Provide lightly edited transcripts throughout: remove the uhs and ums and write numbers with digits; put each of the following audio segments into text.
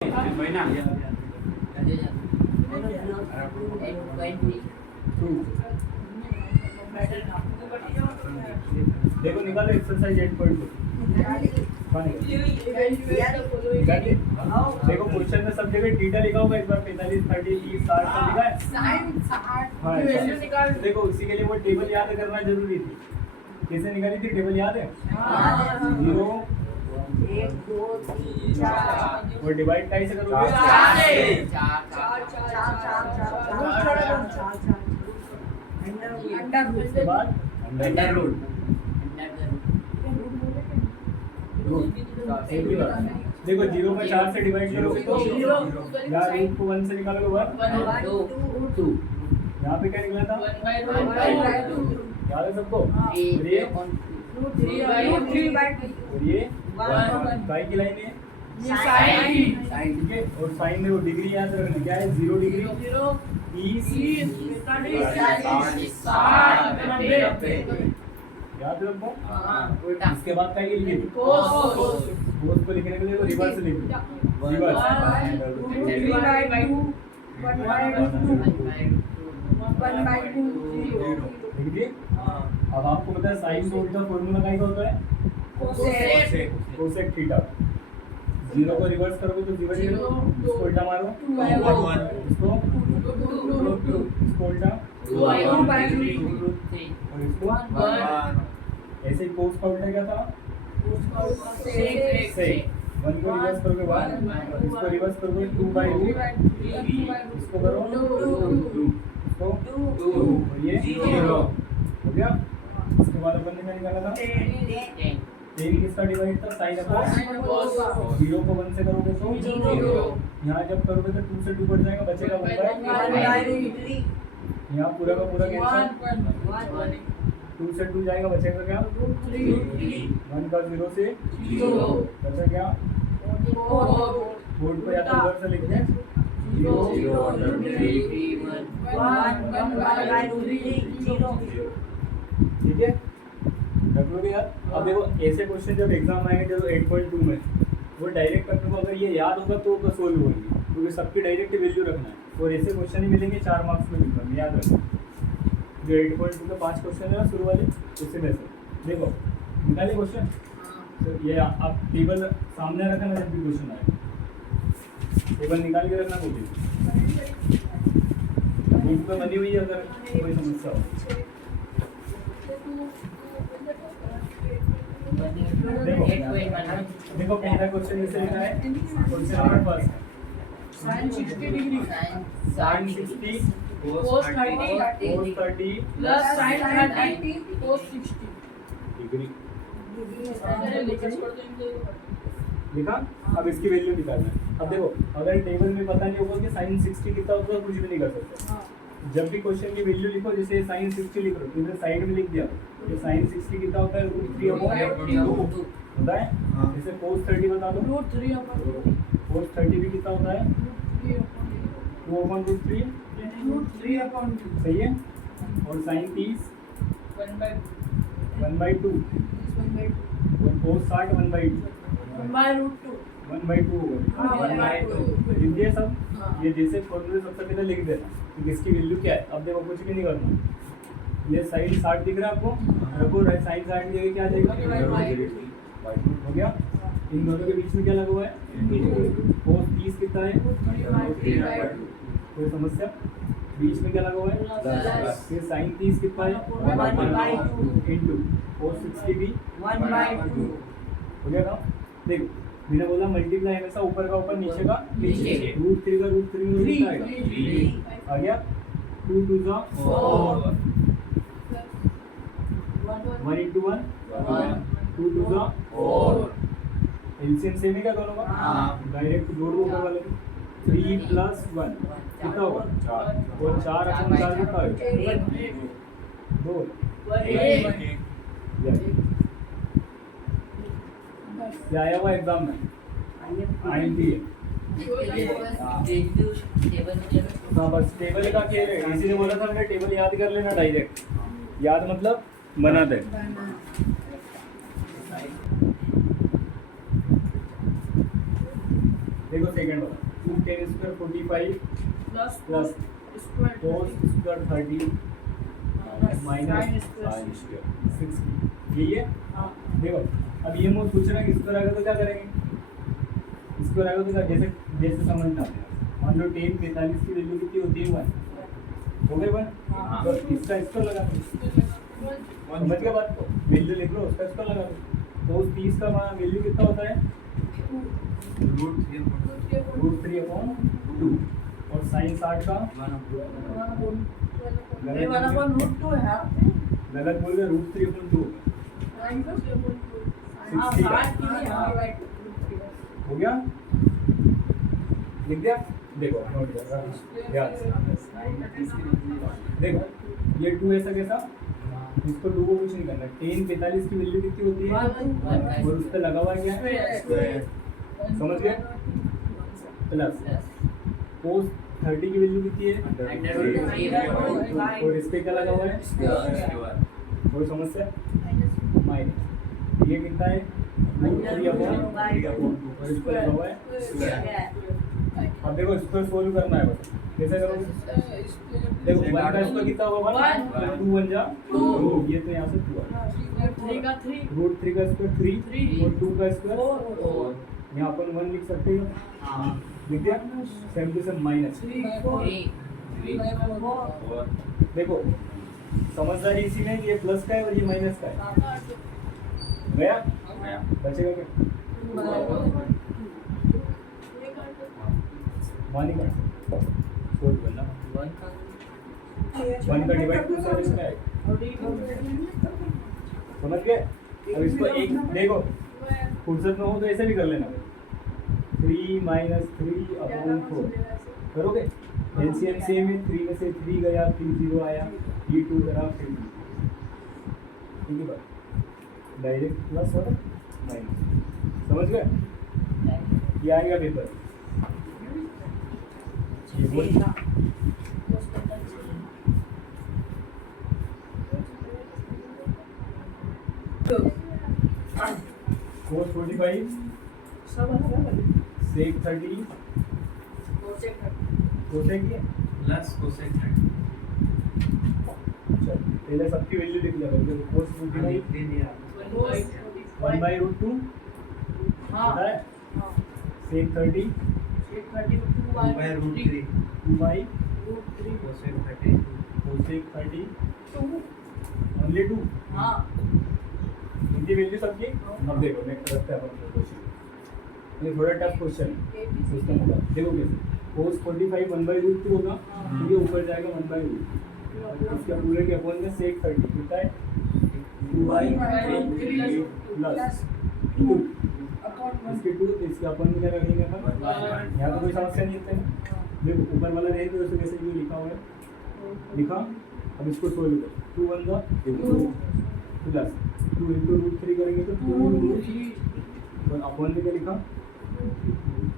देखो निकालो एक्सरसाइज 8.2। देखो क्वेश्चन में सब जगह थीटा लिखा होगा, इस बार 45, 30, 30, 60 सब लिखा है। हाँ, देखो उसी के लिए वो टेबल याद करना जरूरी थी। कैसे निकाली थी टेबल याद है? 0 1 2 3 4 और डिवाइड कैसे करोगे? 4 उसके बाद अंडर रूट देखो 0 को 4 से डिवाइड करोगे तो यार रूट को 1 से निकालोगे 1 2 यहाँ पे क्या निकला था? 1/2 याद है सबको? और ये 1 बाई की लाइन है साइन, ठीक है। और साइन में वो डिग्री याद रखना क्या है? 0 डिग्री 30 याद रखो। इसके बाद क्या लिखेंगे? कोस को लिखने के लिए रिवर्स लिखो, रिवर्स ठीक है। अब आपको पता है साइन का उल्टा फॉर्मूला क्या होता है? Cosec theta. 0 को रिवर्स करोगे तो 0 इसको उल्टा मारो, इसको उल्टा और इसको ऐसे ही कोस का उल्टा क्या था? सेक। 1 को रिवर्स करोगे 1, इसको रिवर्स करोगे 2/2, इसको करो 2, इसको 2 और ये 0 हो गया। इसके बाद अपन ने क्या निकाला था? 10 किसका डिवाइड था? साइन अपॉन कोस। 0 को 1 से करोगे तो 0, यहाँ जब करोगे तो 2 से 2 बढ़ जाएगा, बचेगा 1/3। यहाँ पूरा का पूरा कैंसिल, 2 से 2 जाएगा, बचेगा क्या? 1 का 0 से 0 बचा क्या? बोर्ड पे या तो उधर से लिख दें 0 ठीक है, रख लोगे यार। अब देखो ऐसे क्वेश्चन जब एग्जाम आएंगे जब 8.2 में वो डायरेक्ट अपने को अगर ये याद होगा तो सोल्व होंगे, क्योंकि सबकी डायरेक्ट वैल्यू रखना है और ऐसे क्वेश्चन ही मिलेंगे 4 मार्क्स में मिलकर, याद रखो। जो 8.2 के 5 क्वेश्चन है ना शुरू वाले, उससे में से देखो निकालिए क्वेश्चन। तो ये आप टेबल सामने रखना जब भी क्वेश्चन आए, टेबल निकाल के रखना कोई बुक पे बनी हुई है अगर कोई समस्या हो। देखो पहला क्वेश्चन जैसे लिखा है, question number first sin 60 degree sin 60 cos 30 plus sin 30 cos 60 degree लिखा। अब इसकी वैल्यू निकालना है। अब देखो अगर टेबल में पता नहीं होगा कि sin 60 कितना होता है, कुछ भी नहीं कर सकते। जब भी क्वेश्चन की वैल्यू लिखो, जैसे sin 60 लिख रहे हो, इधर साइड में लिख दिया ये sin 60 कितना होता है? √3/2 होता है। जैसे cos 30 बता दो, √3/2 cos 30 भी कितना होता है? 2/√3 सही है। और sin 30 1/2 और cos 60 1/2 होगा। लिख दिया सब। ये जैसे फॉर्मूले सबसे पहले लिख देना कि इसकी वैल्यू क्या है। अब देखो कुछ भी नहीं करना, ये साइड 60 दिख रहा है आपको, रखो साइड 60 जगह क्या आ जाएगा? हो गया। इन दोनों के बीच में क्या लगा हुआ है? cos 30 कितना है? कोई समस्या? बीच में क्या लगा हुआ है? 10। फिर sin 30 कितना है? 1/2 इंटू cos 60 भी 1/2 हो गया ना। देखो मैंने बोला मल्टीप्लाई हमेशा ऊपर का ऊपर नीचे का नीचे, √3 का √3 आएगा, आ गया। 2 2 जा 4 1 into 1 2 2 जा 4 एलसीएम सेम है क्या दोनों का? डायरेक्ट जोड़ दो ऊपर वाले 3 + 1 कितना होगा? 4 और 4/4 कितना है? 2 क्या आया हुआ एग्जाम में? IMP हाँ बस टेबल का खेल है, इसी ने बोला था मैंने टेबल याद कर लेना डायरेक्ट। याद मतलब बना दे। देखो सेकंड वाला 2 10 square 45 plus plus square cos square 30 minus sin sin square 60 यही है। हाँ देखो अब ये मोड पूछ रहा है कि स्क्वायर आएगा तो क्या करेंगे, स्क्वायर आएगा तो क्या, जैसे जैसे समझना मान लो 10 45 की वैल्यू कितनी होती है 1 हो गए 1 हाँ। तो इसका स्क्वायर लगा दो, समझ गया बात को, वैल्यू लिख लो उसका स्क्वायर लगा दो। तो उस 30 का वैल्यू कितना होता है √3/2 और sin 60 का ये वाला वन रूट टू है गलत बोल रहे √3/2 हाँ 60 60 के लिए हाँ हो गया, लिख दिया। देखो नोट कर ध्यान से देखो ये 2 ऐसा कैसा, इसको 2 को कुछ नहीं करना, 10 45 की वैल्यू कितनी होती है और उस पर लगा हुआ है क्या स्क्वायर, समझ गए, प्लस cos 30 की वैल्यू कितनी है और इस पे क्या लगा हुआ है कोई समस्या, माइनस ये कितना है और इस पर लगा हुआ है। अब देखो इसको सोल्व करना है बस, कैसे करोगे, देखो 1 का स्क्वायर कितना होगा 1 2 1 जा 2, ये तो यहाँ से 2 आया, 3 का 3 √3 का स्क्वायर 3 और 2 का स्क्वायर 4, यहाँ अपन 1 लिख सकते हो, लिख दिया, सेम टू सेम माइनस। 3 4 देखो समझदारी इसी में ये प्लस का है और ये माइनस का है, गया बचेगा क्या, 1 ही कर सोल्व करना, 1 का डिवाइड 2 से इसका है, समझ गए। अब इसको एक देखो फुर्सत में हो तो ऐसे भी कर लेना, 3 - 3/4 करोगे, एलसीएम सेम है, 3 में से 3 गया 3 0 आया, ये 2 करा फिर ठीक है बात, डायरेक्ट प्लस और माइनस, समझ गए, ये आएगा पेपर ये बोल cos 45 सब अच्छा है sec 30 cosec ये प्लस कोसेक 30 चल पहले सबकी वैल्यू लिख लिया बल्कि cos 45 1/√2 हाँ पता है, हाँ sec 30 1/32 2/√3 2/√3 कोसेक 30 cosec 30 ओनली 2 हाँ इनकी वैल्यू सबकी। अब देखो नेक्स्ट करते हैं अपन क्वेश्चन, ये थोड़ा टफ क्वेश्चन है, सिस्टम होगा, देखो कैसे cos 45 1/√2 होगा, ये ऊपर जाएगा 1/√2, इसके पूरे के अपॉन में sec 30 कितना है 2/3 प्लस 2 इसके 2 तो इसके अपन में क्या रखेंगे अपन, यहाँ तो कोई समस्या नहीं है, देखो ऊपर वाला रहे तो वैसे कैसे ये लिखा हुआ है लिखा, अब इसको सोल्व करो 2 1 का 2 प्लस 2 into √3 करेंगे तो 2 और अपॉन में क्या लिखा,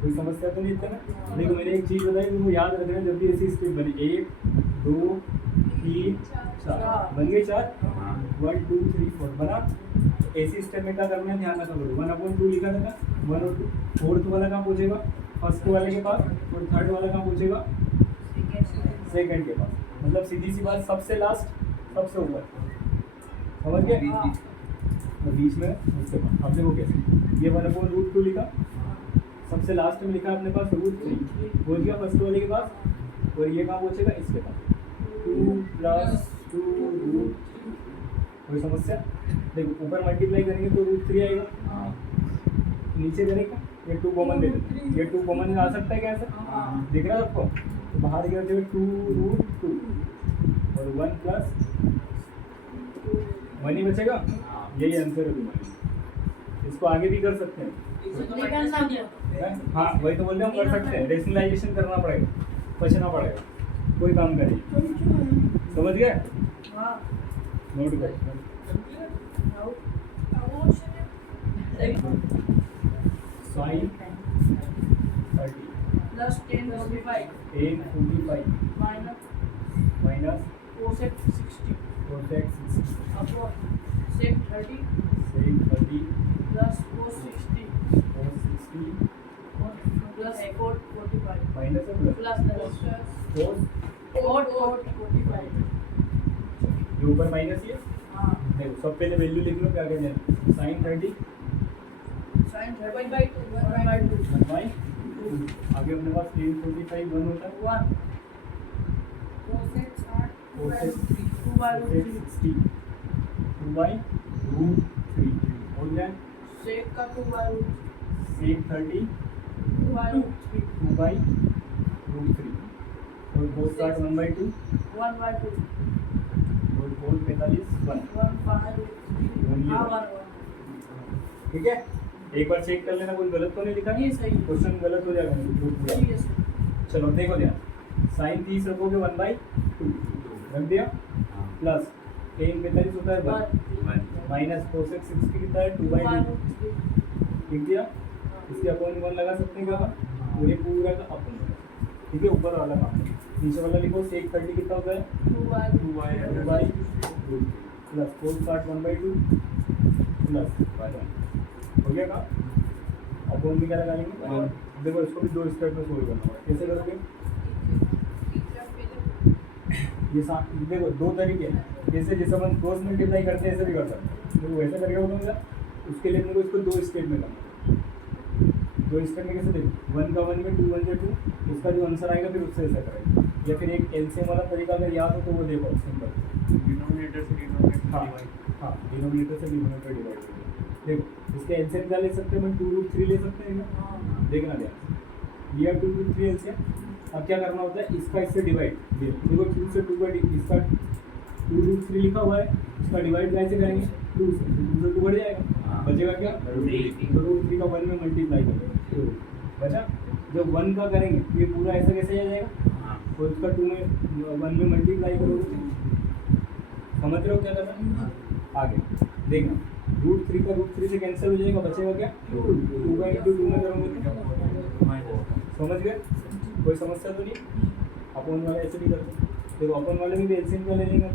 कोई समस्या तो नहीं है ना। देखो मैंने एक चीज़ बताई तुमको याद रखना, जब भी ऐसी स्टेप बनी 1 2 3 4 बन गए 4 1 2 3 4 बना, ऐसी स्टेप में क्या करना है ध्यान रखना करो, 1/2 लिखा था 1 और 2, फोर्थ वाला कहाँ पहुँचेगा फर्स्ट वाले के पास और थर्ड वाला कहाँ पहुँचेगा सेकंड के पास, मतलब सीधी सी बात सबसे लास्ट सबसे ऊपर, समझ गए, और बीच में उसके पास। अब देखो कैसे, ये 1/√2 लिखा, सबसे लास्ट में लिखा अपने पास √3 पहुँच गया फर्स्ट वाले के पास, और ये कहाँ पहुँचेगा इसके पास 2 + 2√3, कोई समस्या, देखो ऊपर मल्टीप्लाई करेंगे तो √3 आएगा, नीचे करेंगे ये 2 कॉमन ले लेते हैं, ये 2 कॉमन आ सकता है क्या ऐसा, दिख रहा है आपको, तो बाहर क्या होते हैं 2√2 और 1 + 1 ही बचेगा, यही आंसर है तुम्हारी, इसको आगे भी कर सकते हैं, हाँ वही तो बोलते हैं हम कर सकते हैं, रेशनलाइजेशन करना पड़ेगा, बचना पड़ेगा, कोई काम करिए, समझ गए, नोट कर sin 30 plus 10 45 minus cosec 60 cosec 60 upon sec 30 sec 30 plus cos 60 cos 60 और प्लस कोट 45 माइनस है प्लस प्लस कोस कोट 45 ये ऊपर माइनस ही है। हाँ देखो सब पहले वैल्यू लिख लो क्या कहते हैं sin 30 sin 30/2 1/2 1 बाई आगे अपने पास tan 45 1 होता है 1 cosec 2/3 60 2 बाई रूट 3 हो जाए sec का 2/3 sec 30 2/3 2 बाई रूट 3 और cos 60 1 बाई 2 1/2 और cos 45 1 1/3 हाँ 1 ठीक है एक बार चेक कर लेना कोई गलत तो नहीं लिखा ये सही है। क्वेश्चन गलत हो जाएगा नहीं तो पूरा। ठीक है सर चलो देखो ध्यान sin 30 रखोगे 1 बाई 2 रख दिया प्लस tan 45 होता है 1 माइनस cosec 60 कितना है 2 बाई 2 लिख दिया इसके अपॉन 1 लगा सकते हैं क्या पूरे पूरा का अपॉन ठीक है ऊपर वाला काम नीचे वाला लिखो sec 30 कितना होता है 2 by plus cos 60 1 by 2 plus 1 हो गया काम अपॉन भी क्या लगाएंगे देखो इसको भी दो स्टेप में सोल्व करना होगा कैसे करोगे ये देखो दो तरीके हैं जैसे जैसे अपन क्रॉस मल्टीप्लाई करते हैं ऐसे भी कर सकते हैं तो वैसे करके बोलूँगा उसके लिए मेरे को इसको दो स्टेप में करना दो स्टेप में कैसे देखो 1 का 1 में 2 1 से 2 उसका जो आंसर आएगा फिर उससे ऐसा करेंगे या फिर एक एलसीएम वाला तरीका अगर याद हो तो वो देखो सिंपल डिनोमिनेटर से डिनोमिनेटर हाँ डिवाइड हाँ डिनोमिनेटर से डिनोमिनेटर डिवाइड देखो इसके एलसीएम क्या ले सकते हैं मैं 2√3 ले सकते हैं क्या देखना ध्यान लिया 2√3 एलसीएम अब क्या करना होता है इसका इससे डिवाइड देखो 2 से 2 का इसका 2√3 लिखा हुआ है इसका डिवाइड कैसे करेंगे 2 से 2 बढ़ जाएगा बचेगा क्या √3 का 1 में मल्टीप्लाई करेंगे बचा जब 1 का करेंगे ये पूरा ऐसा कैसे आ जाएगा और इसका 2 में 1 में मल्टीप्लाई करोगे समझ रहे हो क्या करना आगे देखना √3 का √3 से कैंसिल हो जाएगा बचेगा क्या 2 का इंटू 2 में करोगे तो समझ गए कोई समस्या तो नहीं अपॉन वाले ऐसे नहीं करते देखो अपॉन वाले में भी एलसीएम क्या ले लेंगे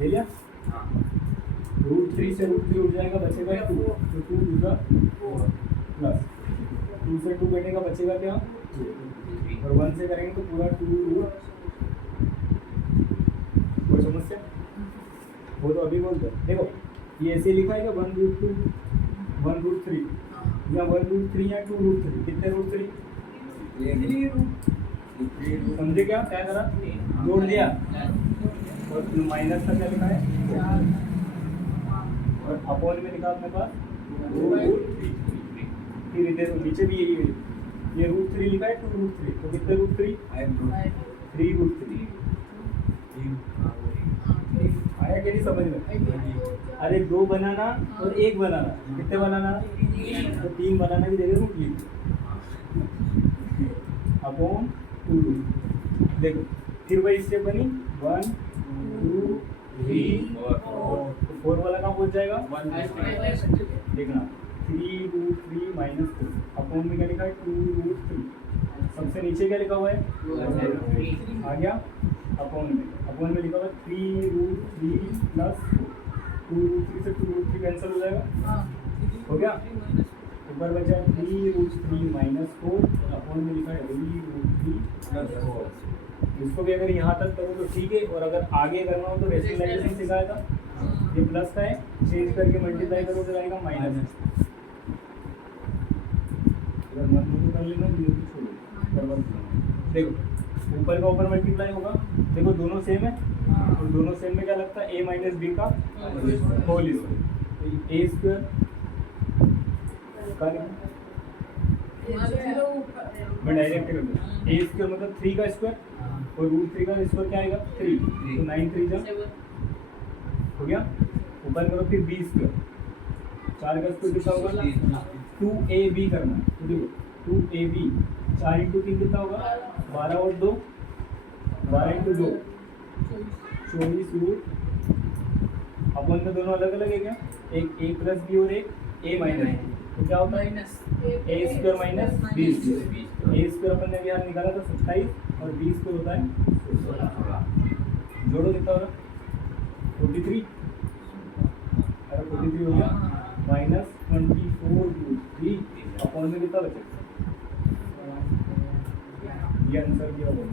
ले लिया √3 से √3 उठ जाएगा बचेगा 2 तो 2 दूसरा प्लस 2 से 2 बैठेगा बचेगा क्या और 1 से करेंगे तो पूरा 2√। कोई समस्या वो तो अभी बोलते हैं देखो ये ऐसे लिखा है क्या 1√2 1√3 या 1√3 या 2√3 कितने √3 समझे क्या करा जोड़ दिया और माइनस का क्या लिखा है और अपॉन में लिखा अपने पास फिर इधर नीचे भी यही है ये √3 लिखा है 2√3 तो कितने √3 3√3 आया कि नहीं समझ में अरे 2 बनाना और 1 बनाना कितने बनाना तो 3 बनाना की जगह रूट लिख अपॉन 2 देखो फिर वही स्टेप बनी 1 2 3 4 वाला कहाँ पहुँच जाएगा 1 देखना 3√3 माइनस 2 अपॉन में क्या लिखा है 2√3 सबसे नीचे क्या लिखा हुआ है आ गया अपॉन में लिखा हुआ 3√3 प्लस 2√3 से 2√3 कैंसिल हो जाएगा हो गया ऊपर बचा 3√3 माइनस 4 अपॉन में लिखा है 3√3 प्लस 4 इसको भी अगर यहाँ तक करो तो ठीक है और अगर आगे करना हो तो रेशनलाइजेशन सिखाया था ये प्लस का है चेंज करके मल्टीप्लाई करो तो आएगा माइनस अगर मन हो तो कर लेना छोड़ो देखो ऊपर का ऊपर मल्टीप्लाई होगा देखो दोनों सेम है और दोनों सेम में क्या लगता है a माइनस बी का होल स्क्वायर ए स्क्वायर मैं डायरेक्ट कर दूँ ए स्क्वायर मतलब 3 का स्क्वायर और √3 का स्क्वायर क्या आएगा 3 तो 9 3 जा हो गया ऊपर करो फिर बी स्क्वायर 4 का स्क्वायर कितना होगा 2ab करना तो देखो 2ab 4 इंटू 3 कितना होगा 12 और 2 12 इंटू 2 24 रूट अपन में दोनों अलग अलग है क्या एक a प्लस बी और एक a माइनस तो क्या होता है a square minus b square a square upon ने यहाँ निकाला था 27 और b स्क्वायर होता है 16 जोड़ो कितना होगा 43 अरे 43 हो गया माइनस 1 624/3 अपॉन में कितना बचेगा? ये आंसर क्या होगा?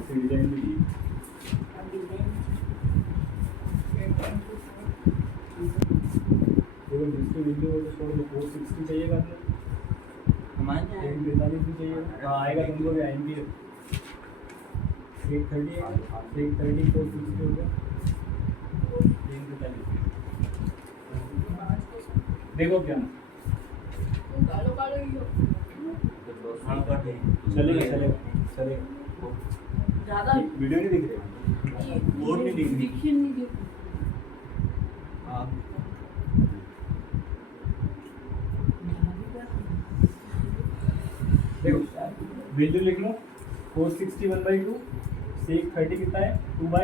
ऐसे डिजाइन भी देखो जिसकी वीडियो तो छोड़ दो 460 चाहिएगा आपको हमारे 45 भी चाहिए हाँ आएगा तुमको भी आएंगे 130 है 130 460 हो गया 345 देखो क्या कालो कालो ही हो चलेगा चलेगा चलेगा ज्यादा वीडियो नहीं दिख रही बोर्ड नहीं दिख रही। दिखी नहीं दिख देखो वैल्यू लिख लो 461/2 sec 30 कितना है 2/3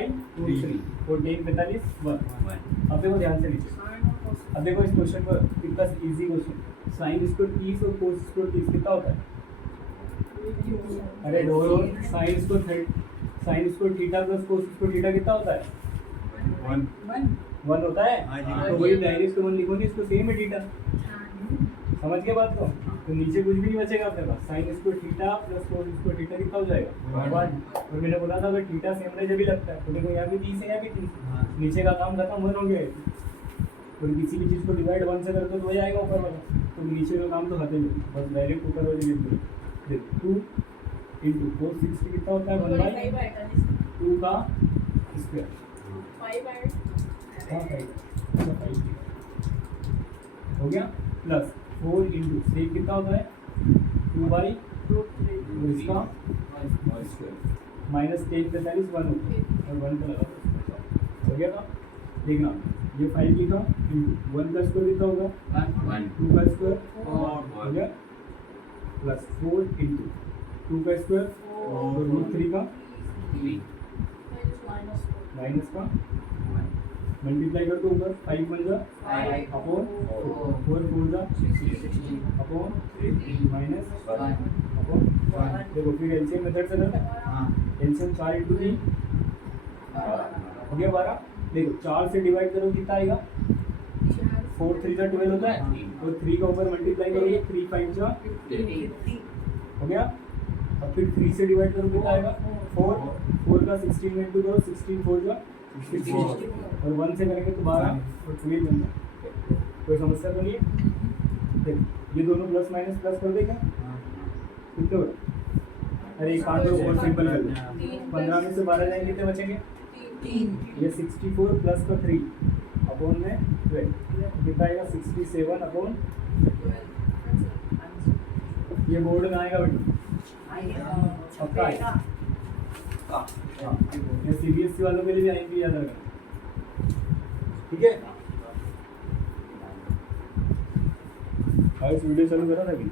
और 10 45 1 अब देखो ध्यान से नीचे अब देखो इस क्वेश्चन पर कितना इजी क्वेश्चन sin स्क्वायर 30 और cos स्क्वायर 30 कितना होता है अरे door sin square theta plus cos square theta कितना होता है 1 होता है हाँ जी। तो वही डायरेक्ट 1 लिखोगे इसको सेम है थीटा समझ गए बात को तो नीचे कुछ भी नहीं बचेगा अपने पास sin square theta plus cos square theta कितना हो जाएगा 1 और मैंने बोला था अगर थीटा सेम रहे जब भी लगता है तो देखो यहाँ भी 30 है यहाँ भी 30 हाँ। नीचे का काम खत्म 1 हो गया है तो किसी भी चीज़ को डिवाइड 1 से करते तो हो जाएगा ऊपर वाला तो नीचे का काम तो खत्म ही बस डायरेक्ट ऊपर वाली लिख दो देख 2 into 460 कितना होता है 1/2 का स्क्वायर हाँ 5 हो गया प्लस 4 into sec कितना होता है 2/2 इसका स्क्वायर माइनस 10 45 1 होता है और 1 का लगा हो गया ना देखना ये 5 लिखा into 1 का स्क्वायर कितना होगा 2 का स्क्वायर हो गया प्लस 4 into 2 का स्क्वायर और रूट 3 का माइनस का मल्टीप्लाई कर दो ऊपर 5 बन जा अपॉन 4 4 जा अपॉन माइनस अपॉन 1 देखो फिर एलसीएम मेथड से करना है एलसीएम 4 into 3 हो गया 12 देखो 4 से डिवाइड करो कितना आएगा 4 3 जा 12 होता है और 3 का ऊपर मल्टीप्लाई करोगे 3 5 जा हो गया अब फिर 3 से डिवाइड करो कितना आएगा 4 का 16 में इंटू करो 16 4 जा 16 और 1 से करेंगे तो 12 और 12 बन जाए कोई समस्या तो नहीं है देख ये दोनों प्लस माइनस प्लस कर देगा कितने हो अरे एक काम करो और सिंपल कर दो 15 में से 12 जाएंगे कितने बचेंगे ये 64 प्लस का 3 अपॉन में 12 कितना आएगा 67 अपॉन ये बोर्ड में आएगा बेटा पक्का आएगा ये सीबीएसई वालों के लिए भी आएंगे याद रखना ठीक है इस वीडियो चालू करा था कि